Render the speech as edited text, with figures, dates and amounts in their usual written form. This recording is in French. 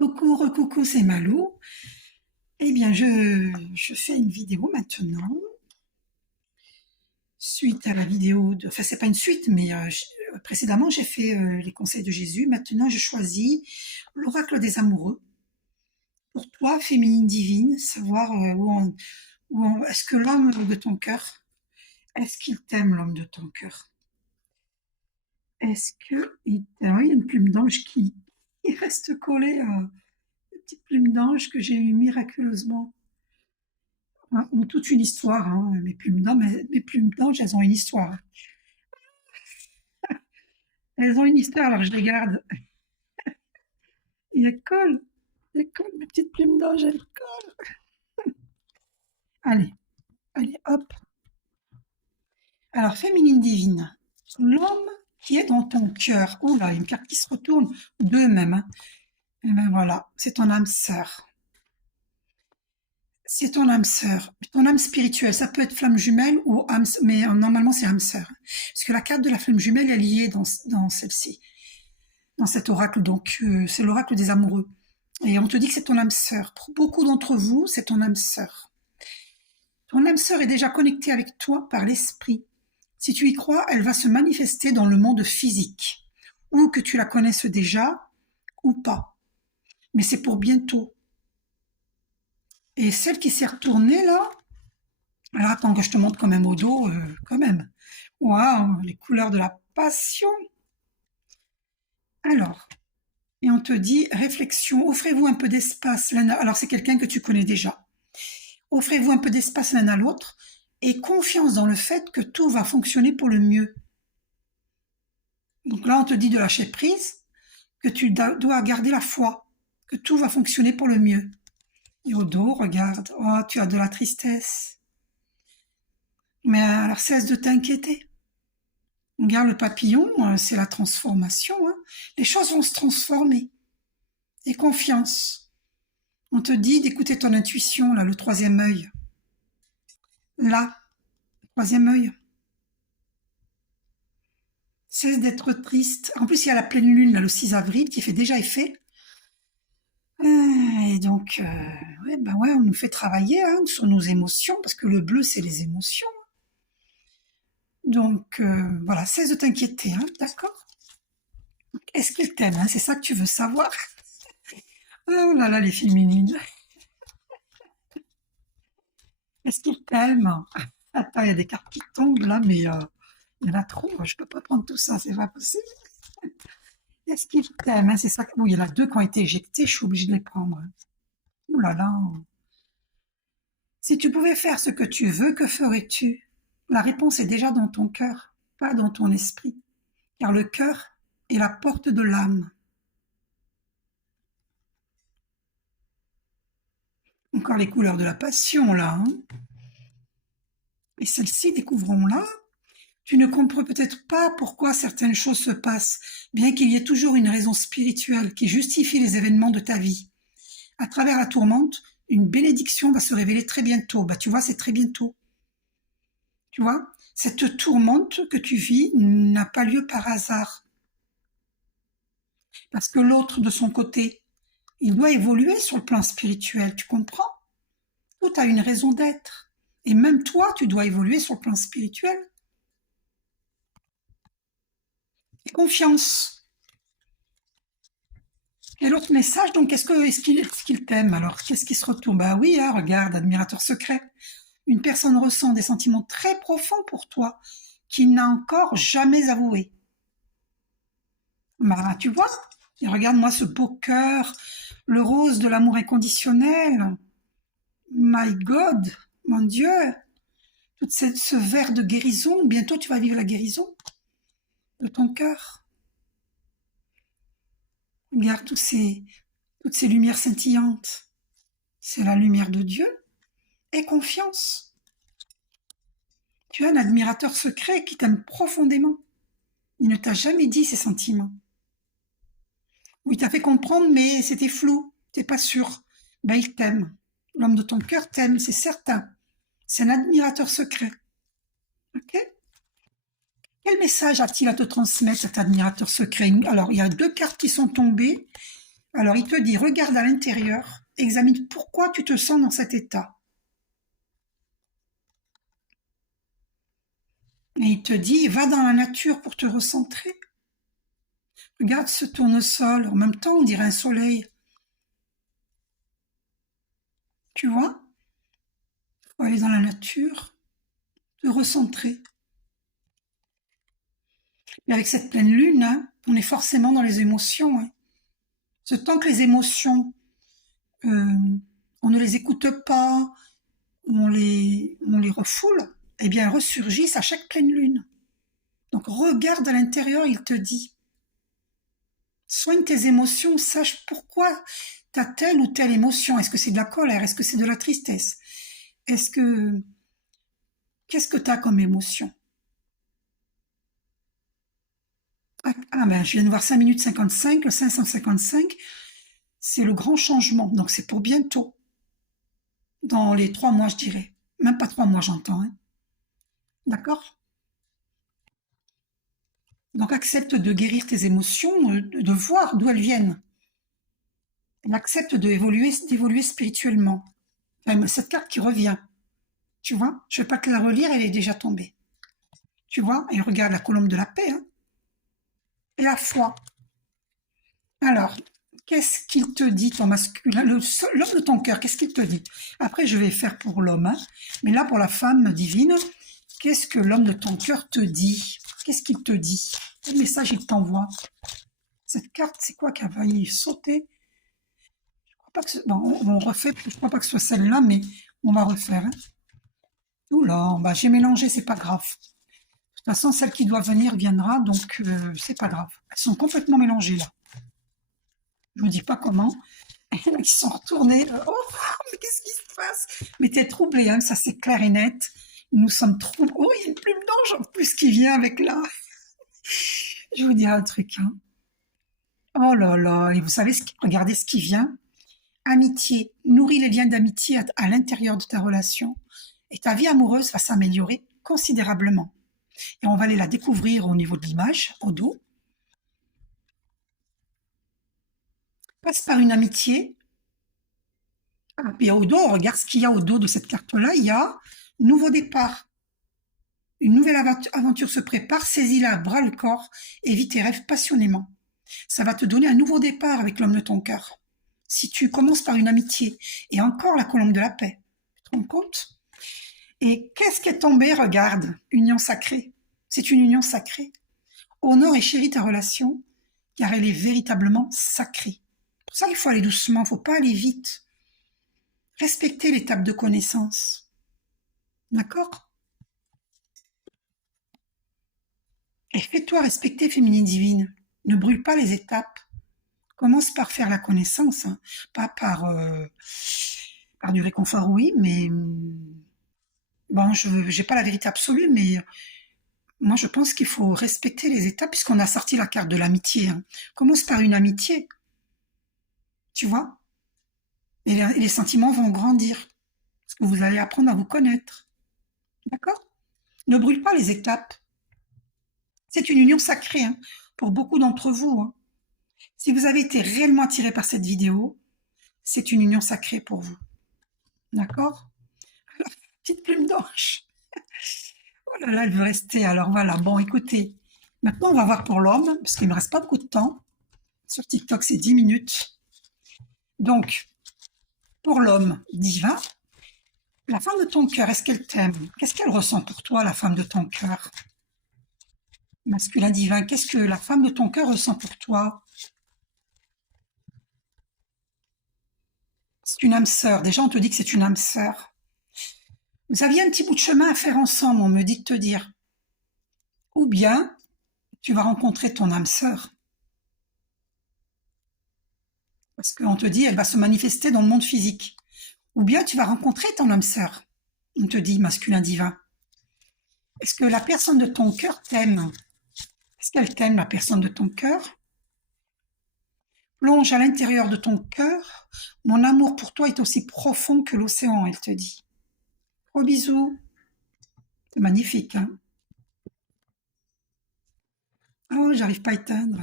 Coucou, recoucou, c'est Malou. Eh bien, je fais une vidéo maintenant, suite à la vidéo de... Enfin, c'est pas une suite, mais précédemment, j'ai fait les conseils de Jésus. Maintenant, je choisis l'oracle des amoureux. Pour toi, féminine divine, savoir est-ce que l'homme de ton cœur, est-ce qu'il t'aime, l'homme de ton cœur? Est-ce que... Alors, il y a une plume d'ange qui reste collée, une petite plume d'ange que j'ai eue miraculeusement. Ont toute une histoire, hein. Mes plumes d'ange, elles ont une histoire. Elles ont une histoire, alors je les garde. Et elles collent, mes petites plumes d'ange, elles collent. Allez, allez, hop. Alors, féminine divine, l'homme qui est dans ton cœur. Oh là, une carte qui se retourne, deux même, hein. Et ben voilà, c'est ton âme sœur. C'est ton âme spirituelle. Ça peut être flamme jumelle ou âme, mais normalement c'est âme sœur. Parce que la carte de la flamme jumelle est liée dans celle-ci, dans cet oracle. Donc, c'est l'oracle des amoureux. Et on te dit que c'est ton âme sœur. Pour beaucoup d'entre vous, c'est ton âme sœur. Ton âme sœur est déjà connectée avec toi par l'esprit. Si tu y crois, elle va se manifester dans le monde physique, ou que tu la connaisses déjà, ou pas. Mais c'est pour bientôt. Et celle qui s'est retournée là, alors attends que je te montre quand même au dos, quand même. Waouh, les couleurs de la passion. Alors, et on te dit, réflexion, offrez-vous un peu d'espace l'un alors c'est quelqu'un que tu connais déjà. Offrez-vous un peu d'espace l'un à l'autre et confiance dans le fait que tout va fonctionner pour le mieux. Donc là, on te dit de lâcher prise, que tu dois garder la foi, que tout va fonctionner pour le mieux. Et au dos, regarde, oh, tu as de la tristesse. Mais alors cesse de t'inquiéter. Regarde le papillon, c'est la transformation, hein. Les choses vont se transformer. Et confiance. On te dit d'écouter ton intuition, là, le troisième œil. Là, le troisième œil. Cesse d'être triste. En plus, il y a la pleine lune, là, le 6 avril, qui fait déjà effet. Et donc, ouais, on nous fait travailler, hein, sur nos émotions, parce que le bleu, c'est les émotions. Donc, voilà, cesse de t'inquiéter, hein, d'accord? Est-ce qu'il t'aime, hein, c'est ça que tu veux savoir? Oh là là, les féminines. Est-ce qu'il t'aime? Attends, il y a des cartes qui tombent là, mais il y en a trop. Je peux pas prendre tout ça, c'est pas possible. Est-ce qu'il t'aime, hein? C'est ça. Bon, il y en a deux qui ont été éjectés, je suis obligée de les prendre. Oh là là. Si tu pouvais faire ce que tu veux, que ferais-tu? La réponse est déjà dans ton cœur, pas dans ton esprit. Car le cœur est la porte de l'âme. Encore les couleurs de la passion là, hein. Et celles-ci, découvrons-la. Tu ne comprends peut-être pas pourquoi certaines choses se passent, bien qu'il y ait toujours une raison spirituelle qui justifie les événements de ta vie. À travers la tourmente, une bénédiction va se révéler très bientôt. Bah, tu vois, c'est très bientôt. Tu vois, cette tourmente que tu vis n'a pas lieu par hasard. Parce que l'autre, de son côté, il doit évoluer sur le plan spirituel, tu comprends? Tout a une raison d'être. Et même toi, tu dois évoluer sur le plan spirituel. Et confiance. Et l'autre message, donc, est-ce qu'il t'aime alors? Qu'est-ce qui se retourne? Bah oui, hein, regarde, admirateur secret. Une personne ressent des sentiments très profonds pour toi qu'il n'a encore jamais avoué. Bah, tu vois? Et regarde-moi ce beau cœur, le rose de l'amour inconditionnel. My God, mon Dieu, ce verre de guérison. Bientôt, tu vas vivre la guérison de ton cœur. Regarde toutes ces lumières scintillantes. C'est la lumière de Dieu. Et confiance. Tu as un admirateur secret qui t'aime profondément. Il ne t'a jamais dit ses sentiments. Ou il t'a fait comprendre, mais c'était flou. T'es pas sûr. Ben, il t'aime. L'homme de ton cœur t'aime, c'est certain. C'est un admirateur secret. Ok? Quel message a-t-il à te transmettre, cet admirateur secret? Alors, il y a deux cartes qui sont tombées. Alors, il te dit, regarde à l'intérieur, examine pourquoi tu te sens dans cet état. Et il te dit, va dans la nature pour te recentrer. Regarde ce tournesol, en même temps, on dirait un soleil. Tu vois? Faut aller dans la nature, te recentrer. Et avec cette pleine lune, hein, on est forcément dans les émotions. Hein. Ce temps que les émotions, euh, on ne les écoute pas, on les refoule, eh bien, elles ressurgissent à chaque pleine lune. Donc, regarde à l'intérieur, il te dit. Soigne tes émotions, sache pourquoi tu as telle ou telle émotion. Est-ce que c'est de la colère? Est-ce que c'est de la tristesse? Est-ce que Qu'est-ce que tu as comme émotion? Ah ben, je viens de voir 5 minutes 55, le 555, c'est le grand changement. Donc c'est pour bientôt, dans les 3 mois, je dirais. Même pas 3 mois, j'entends. Hein. D'accord? Donc accepte de guérir tes émotions, de voir d'où elles viennent. Et accepte d'évoluer spirituellement. Enfin, cette carte qui revient, tu vois? Je ne vais pas te la relire, elle est déjà tombée. Tu vois? Et regarde la colombe de la paix. Hein. Et la foi. Alors, qu'est-ce qu'il te dit, ton masculin, l'homme de ton cœur, qu'est-ce qu'il te dit? Après, je vais faire pour l'homme, hein, mais là, pour la femme divine, qu'est-ce que l'homme de ton cœur te dit? Qu'est-ce qu'il te dit? Quel message il t'envoie? Cette carte, c'est quoi qui a failli sauter? Je crois pas que bon, on refait, je crois pas que ce soit celle-là, mais on va refaire. Hein. Oula, bah, j'ai mélangé, c'est pas grave. De toute façon, celle qui doit venir viendra, donc c'est pas grave. Elles sont complètement mélangées là. Je vous dis pas comment. Ils sont retournés. Oh, mais qu'est-ce qui se passe? Mais t'es troublé, hein, ça c'est clair et net. Nous sommes troublés. Oh, il y a une plume d'ange en plus qui vient avec là. Je vous dis un truc. Hein. Oh là là, et vous savez, regardez ce qui vient. Amitié. Nourris les liens d'amitié à l'intérieur de ta relation. Et ta vie amoureuse va s'améliorer considérablement. Et on va aller la découvrir au niveau de l'image, au dos. Passe par une amitié. Ah, et au dos, regarde ce qu'il y a au dos de cette carte-là. Il y a nouveau départ. Une nouvelle aventure se prépare, saisis-la à bras le corps et vis tes rêves passionnément. Ça va te donner un nouveau départ avec l'homme de ton cœur. Si tu commences par une amitié et encore la colombe de la paix, tu te rends compte? Et qu'est-ce qui est tombé? Regarde, union sacrée. C'est une union sacrée. Honore et chéris ta relation, car elle est véritablement sacrée. C'est pour ça qu'il faut aller doucement, il ne faut pas aller vite. Respecter l'étape de connaissance. D'accord? Et fais-toi respecter, féminine divine. Ne brûle pas les étapes. Commence par faire la connaissance, hein. Pas par du réconfort, oui, mais bon, je n'ai pas la vérité absolue, mais moi je pense qu'il faut respecter les étapes puisqu'on a sorti la carte de l'amitié. Hein. Commence par une amitié, tu vois, et les sentiments vont grandir parce que vous allez apprendre à vous connaître, d'accord? Ne brûle pas les étapes. C'est une union sacrée hein, pour beaucoup d'entre vous. Hein. Si vous avez été réellement attiré par cette vidéo, c'est une union sacrée pour vous. D'accord? Petite plume d'ange. Oh là là, elle veut rester. Alors voilà, bon, écoutez. Maintenant, on va voir pour l'homme, parce qu'il ne me reste pas beaucoup de temps. Sur TikTok, c'est 10 minutes. Donc, pour l'homme divin, la femme de ton cœur, est-ce qu'elle t'aime? Qu'est-ce qu'elle ressent pour toi, la femme de ton cœur? Masculin divin, qu'est-ce que la femme de ton cœur ressent pour toi? C'est une âme sœur. Déjà, on te dit que c'est une âme sœur. Vous aviez un petit bout de chemin à faire ensemble, on me dit de te dire. Ou bien, tu vas rencontrer ton âme sœur. Parce qu'on te dit, elle va se manifester dans le monde physique. Ou bien tu vas rencontrer ton âme sœur. On te dit, masculin divin. Est-ce que la personne de ton cœur t'aime? Est-ce qu'elle t'aime, la personne de ton cœur? Plonge à l'intérieur de ton cœur. Mon amour pour toi est aussi profond que l'océan, elle te dit. Gros bisous. C'est magnifique, hein? Oh, j'arrive pas à éteindre.